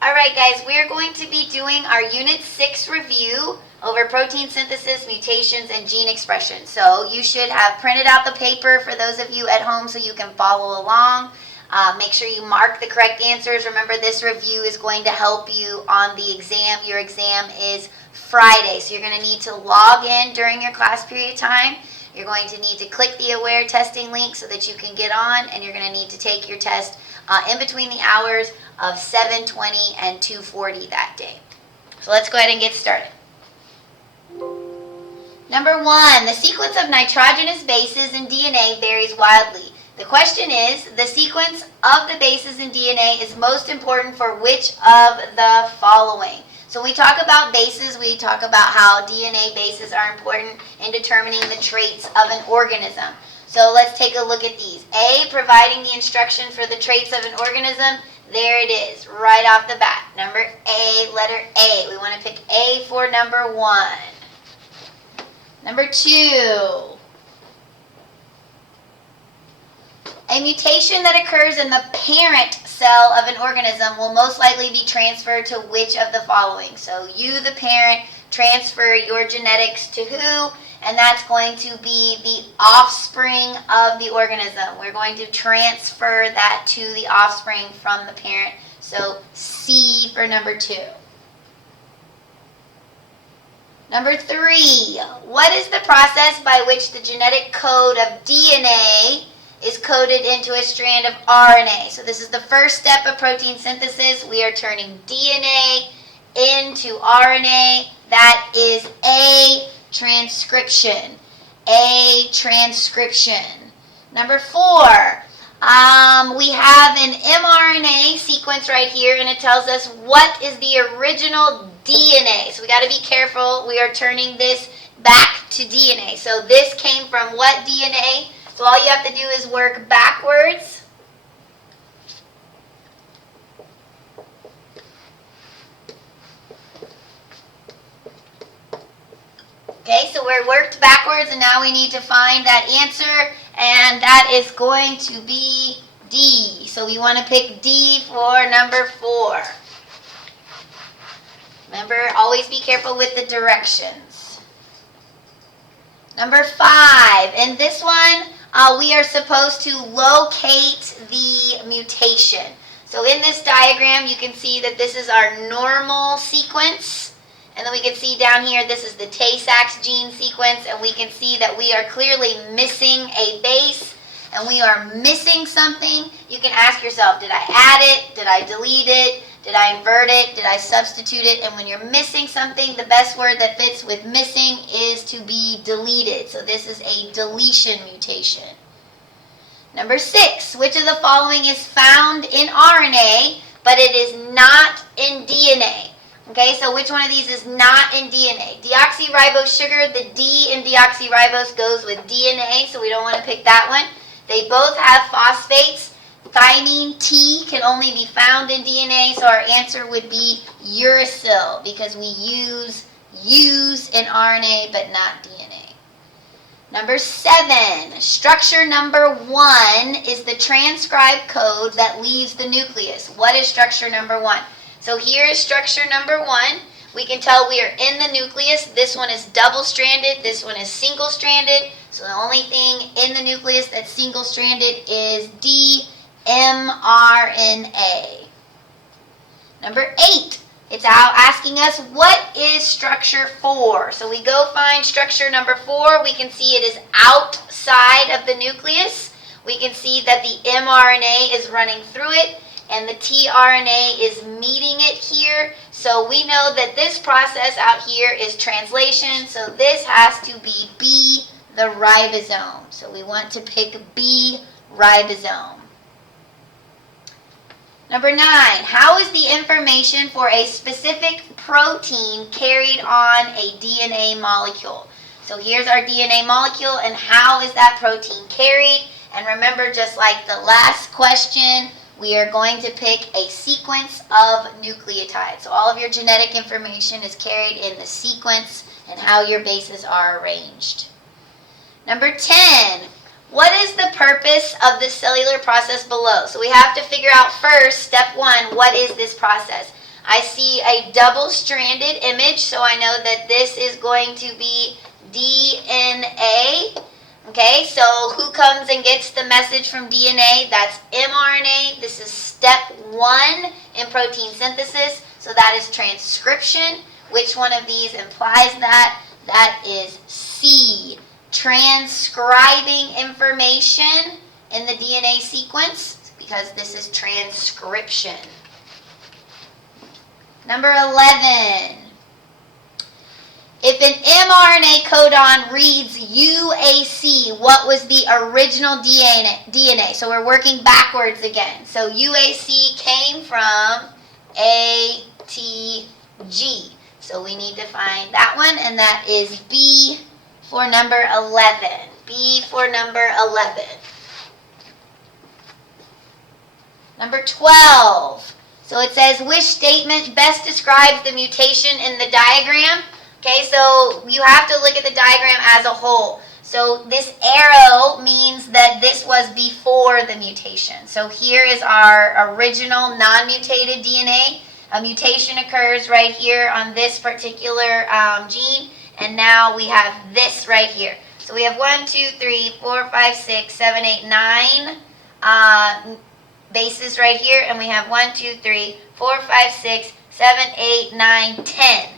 All right, guys, we're going to be doing our Unit 6 review over protein synthesis, mutations, and gene expression. So you should have printed out the paper for those of you at home so you can follow along. Make sure you mark the correct answers. Remember, this review is going to help you on the exam. Your exam is Friday, so you're going to need to log in during your class period time. You're going to need to click the Aware testing link so that you can get on, and you're going to need to take your test in between the hours of 7:20 and 2:40 that day. So let's go ahead and get started. Number 1, the sequence of nitrogenous bases in DNA varies wildly. The question is, the sequence of the bases in DNA is most important for which of the following? So when we talk about bases, we talk about how DNA bases are important in determining the traits of an organism. So let's take a look at these. A, providing the instruction for the traits of an organism. There it is, right off the bat. Number A, letter A. We want to pick A for number 1. Number 2. A mutation that occurs in the parent cell of an organism will most likely be transferred to which of the following? So you, the parent, transfer your genetics to who? And that's going to be the offspring of the organism. We're going to transfer that to the offspring from the parent. So C for number 2. Number 3, what is the process by which the genetic code of DNA is coded into a strand of RNA? So this is the first step of protein synthesis. We are turning DNA into RNA. That is A, transcription. A, transcription. Number 4, we have an mRNA sequence right here, and it tells us what is the original DNA. So we got to be careful. We are turning this back to DNA. So this came from what DNA? So all you have to do is work backwards. Okay, so we're worked backwards, and now we need to find that answer, and that is going to be D. So we want to pick D for number 4. Remember, always be careful with the directions. Number 5, in this one, we are supposed to locate the mutation. So in this diagram, you can see that this is our normal sequence. And then we can see down here, this is the Tay-Sachs gene sequence. And we can see that we are clearly missing a base. And we are missing something. You can ask yourself, did I add it? Did I delete it? Did I invert it? Did I substitute it? And when you're missing something, the best word that fits with missing is to be deleted. So this is a deletion mutation. Number 6, which of the following is found in RNA, but it is not in DNA? Okay, so which one of these is not in DNA? Deoxyribose sugar, the D in deoxyribose goes with DNA, so we don't want to pick that one. They both have phosphates. Thymine T can only be found in DNA, so our answer would be uracil, because we use in RNA but not DNA. Number 7, structure number 1 is the transcribed code that leaves the nucleus. What is structure number 1? So here is structure number 1. We can tell we are in the nucleus. This one is double-stranded. This one is single-stranded. So the only thing in the nucleus that's single-stranded is mRNA. Number 8, it's out asking us what is structure 4. So we go find structure number 4. We can see it is outside of the nucleus. We can see that the mRNA is running through it, and the tRNA is meeting it here. So we know that this process out here is translation. So this has to be B, the ribosome. So we want to pick B, ribosome. Number 9, how is the information for a specific protein carried on a DNA molecule? So here's our DNA molecule, and how is that protein carried? And remember, just like the last question, we are going to pick a sequence of nucleotides. So all of your genetic information is carried in the sequence and how your bases are arranged. Number 10, what is the purpose of the cellular process below? So we have to figure out first, step 1, what is this process? I see a double-stranded image, so I know that this is going to be DNA. Okay, so who comes and gets the message from DNA? That's mRNA. This is step 1 in protein synthesis, so that is transcription. Which one of these implies that? That is C, transcribing information in the DNA sequence, because this is transcription. Number 11. If an mRNA codon reads UAC, what was the original DNA? So we're working backwards again. So UAC came from ATG. So we need to find that one, and that is B for number 11. B for number 11. Number 12. So it says, which statement best describes the mutation in the diagram? Okay, so you have to look at the diagram as a whole. So this arrow means that this was before the mutation. So here is our original non-mutated DNA. A mutation occurs right here on this particular gene, and now we have this right here. So we have 1, 2, 3, 4, 5, 6, 7, 8, 9 bases right here, and we have 1, 2, 3, 4, 5, 6, 7, 8, 9, 10.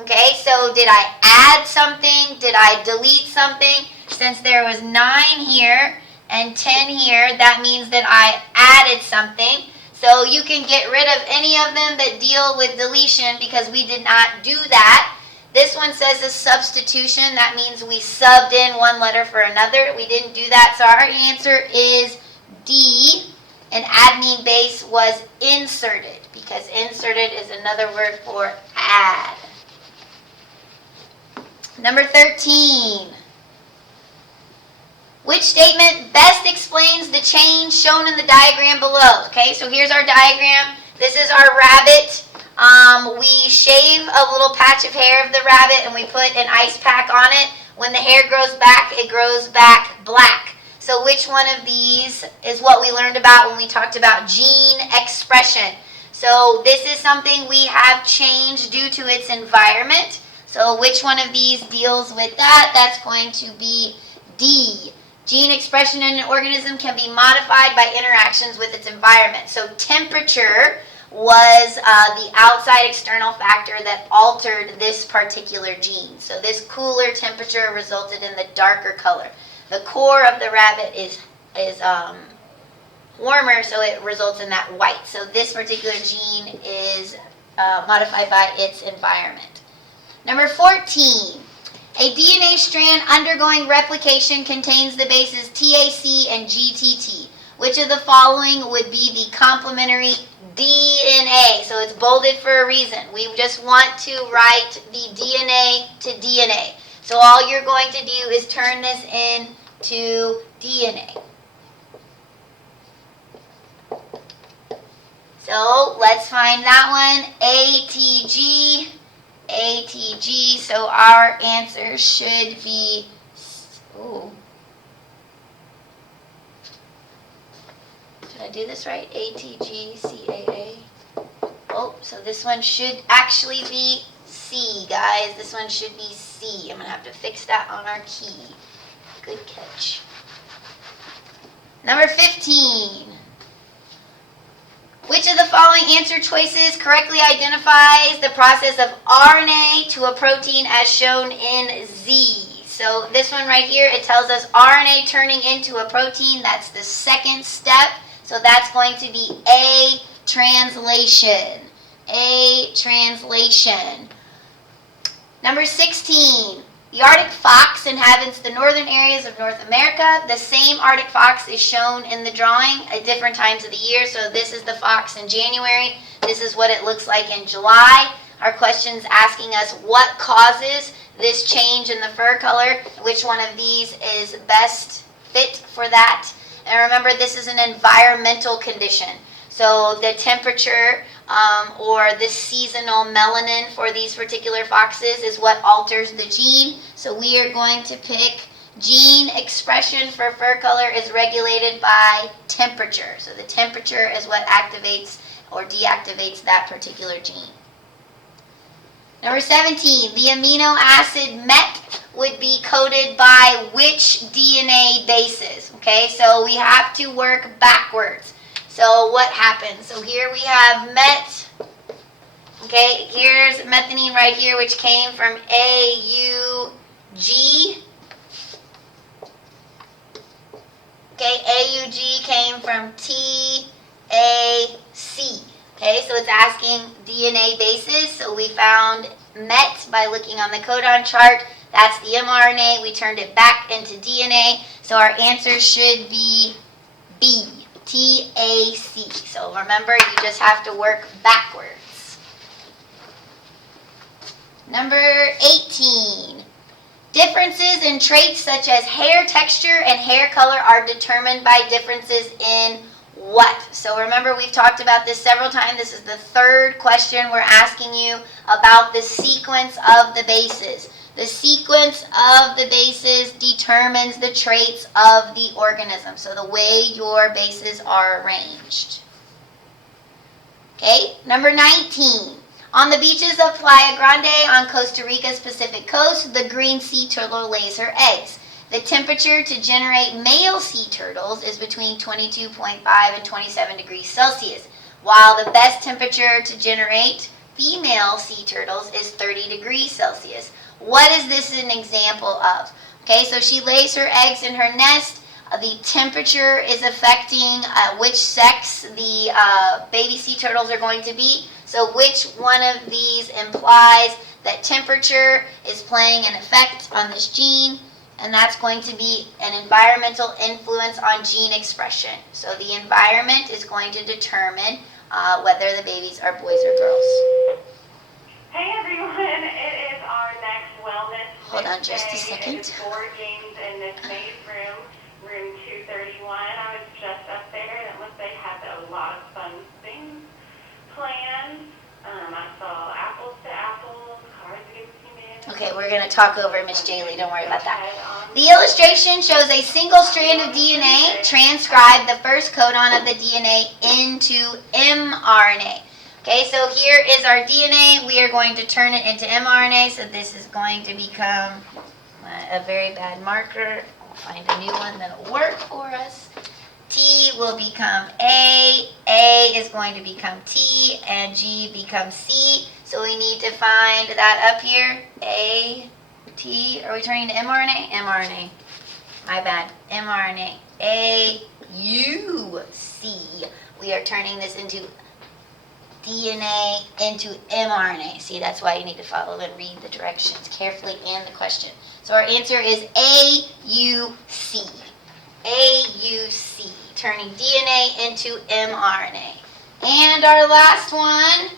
Okay, so did I add something? Did I delete something? Since there was 9 here and 10 here, that means that I added something. So you can get rid of any of them that deal with deletion because we did not do that. This one says a substitution. That means we subbed in one letter for another. We didn't do that, so our answer is D. And adenine base was inserted, because inserted is another word for add. Number 13. Which statement best explains the change shown in the diagram below? Okay, so here's our diagram. This is our rabbit. We shave a little patch of hair of the rabbit and we put an ice pack on it. When the hair grows back, it grows back black. So which one of these is what we learned about when we talked about gene expression? So this is something we have changed due to its environment. So which one of these deals with that? That's going to be D. Gene expression in an organism can be modified by interactions with its environment. So temperature was the outside external factor that altered this particular gene. So this cooler temperature resulted in the darker color. The core of the rabbit is warmer, so it results in that white. So this particular gene is modified by its environment. Number 14. A DNA strand undergoing replication contains the bases TAC and GTT. Which of the following would be the complementary DNA? So it's bolded for a reason. We just want to write the DNA to DNA. So all you're going to do is turn this into DNA. So let's find that one. ATG. ATG, so our answer should be, did I do this right? ATGCAA. Oh, so this one should actually be C, guys. This one should be C. I'm going to have to fix that on our key. Good catch. Number 15. Which of the following answer choices correctly identifies the process of RNA to a protein as shown in Z? So this one right here, it tells us RNA turning into a protein. That's the second step. So that's going to be A, translation. A, translation. Number 16. The Arctic fox inhabits the northern areas of North America. The same Arctic fox is shown in the drawing at different times of the year. So this is the fox in January. This is what it looks like in July. Our question's asking us what causes this change in the fur color. Which one of these is best fit for that? And remember, this is an environmental condition. So the temperature or the seasonal melanin for these particular foxes is what alters the gene. So we are going to pick gene expression for fur color is regulated by temperature. So the temperature is what activates or deactivates that particular gene. Number 17, the amino acid MET would be coded by which DNA bases? Okay, so we have to work backwards. So what happens? So here we have MET. Okay, here's methionine right here, which came from AUG. Okay, AUG came from TAC. Okay, so it's asking DNA bases. So we found MET by looking on the codon chart. That's the mRNA. We turned it back into DNA. So our answer should be B, TAC. So remember, you just have to work backwards. Number 18. Differences in traits such as hair texture and hair color are determined by differences in what? So remember, we've talked about this several times. This is the third question we're asking you about the sequence of the bases. The sequence of the bases determines the traits of the organism. So the way your bases are arranged. Okay, number 19. On the beaches of Playa Grande on Costa Rica's Pacific coast, the green sea turtle lays her eggs. The temperature to generate male sea turtles is between 22.5 and 27 degrees Celsius, while the best temperature to generate female sea turtles is 30 degrees Celsius. What is this an example of? Okay, so she lays her eggs in her nest. The temperature is affecting which sex the baby sea turtles are going to be. So which one of these implies that temperature is playing an effect on this gene? And that's going to be an environmental influence on gene expression. So the environment is going to determine whether the babies are boys or girls. Hey everyone, it is our next wellness. Hold on just a second. It is board games in this maze room, room 231. I was just up there and it looked like they had a lot of fun things planned. I saw apples to apples, cards against humanity. Okay, we're going to talk over Miss Jaylee. Don't worry about that. The illustration shows a single strand of DNA transcribe the first codon of the DNA into mRNA. Okay, so here is our DNA. We are going to turn it into mRNA. So this is going to become a very bad marker. We'll find a new one that will work for us. T will become A is going to become T, and G becomes C. So we need to find that up here. A, T, are we turning to mRNA? mRNA. My bad. mRNA. A, U, C. We are turning this into DNA into mRNA. See, that's why you need to follow and read the directions carefully and the question. So our answer is AUC. AUC, turning DNA into mRNA. And our last one,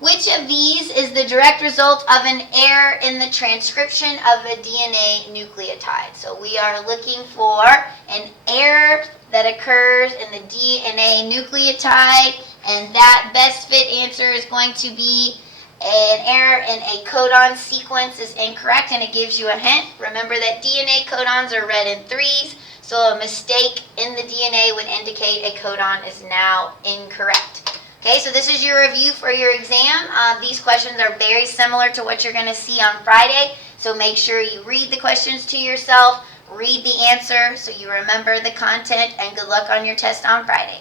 which of these is the direct result of an error in the transcription of a DNA nucleotide? So we are looking for an error that occurs in the DNA nucleotide, and that best fit answer is going to be an error in a codon sequence is incorrect, and it gives you a hint. Remember that DNA codons are read in threes, so a mistake in the DNA would indicate a codon is now incorrect. Okay, so this is your review for your exam. These questions are very similar to what you're going to see on Friday, so make sure you read the questions to yourself, read the answer so you remember the content, and good luck on your test on Friday.